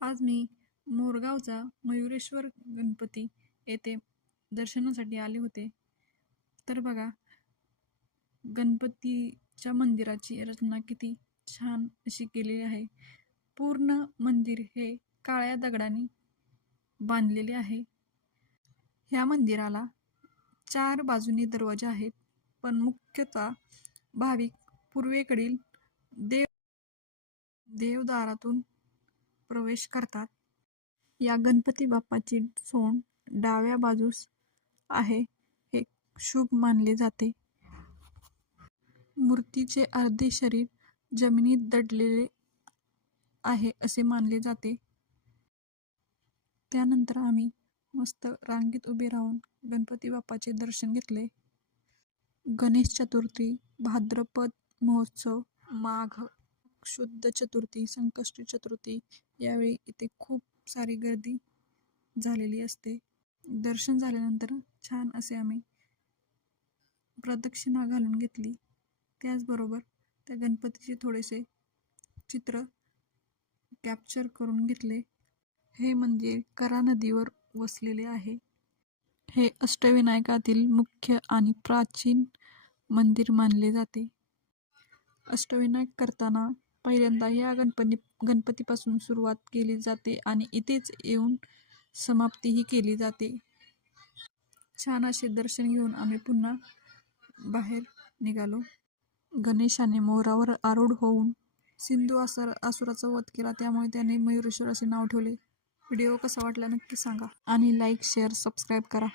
आज मी मोरगावचा मयुरेश्वर गणपती येथे दर्शनासाठी आले होते. तर बघा, गणपतीच्या मंदिराची रचना किती छान अशी केलेली आहे. पूर्ण मंदिर हे काळ्या दगडाने बांधलेले आहे. ह्या मंदिराला 4 बाजूनी दरवाजे आहेत, पण मुख्यतः भाविक पूर्वेकडील देवदारातून प्रवेश करतात. या गणपती बाप्पाची सोंड डाव्या बाजूस आहे, हे शुभ मानले जाते. मूर्तीचे अर्धे शरीर जमिनीत दडलेले आहे असे मानले जाते. त्यानंतर आम्ही मस्त रांगेत उभे राहून गणपती बाप्पाचे दर्शन घेतले. गणेश चतुर्थी, भाद्रपद महोत्सव, माघ शुद्ध चतुर्थी, संकष्टी चतुर्थी यावेळी इथे खूप सारी गर्दी झालेली असते. दर्शन झाल्यानंतर छान असे आम्ही प्रदक्षिणा घालून घेतली. त्याचबरोबर त्या गणपतीचे थोडेसे चित्र कॅप्चर करून घेतले. हे मंदिर करा नदीवर वसलेले आहे. हे अष्टविनायकातील मुख्य आणि प्राचीन मंदिर मानले जाते. अष्टविनायक करताना पहिल्यांदा या गणपतीपासून सुरुवात केली जाते आणि इथेच येऊन समाप्तीही केली जाते. छान असे दर्शन घेऊन आम्ही पुन्हा बाहेर निघालो. गणेशाने मोरावर आरूढ होऊन सिंधू असुराचा वध केला, त्यामुळे त्याने मयुरेश्वर असे नाव ठेवले. व्हिडिओ कसा वाटला नक्की सांगा आणि लाईक, शेअर, सबस्क्राईब करा.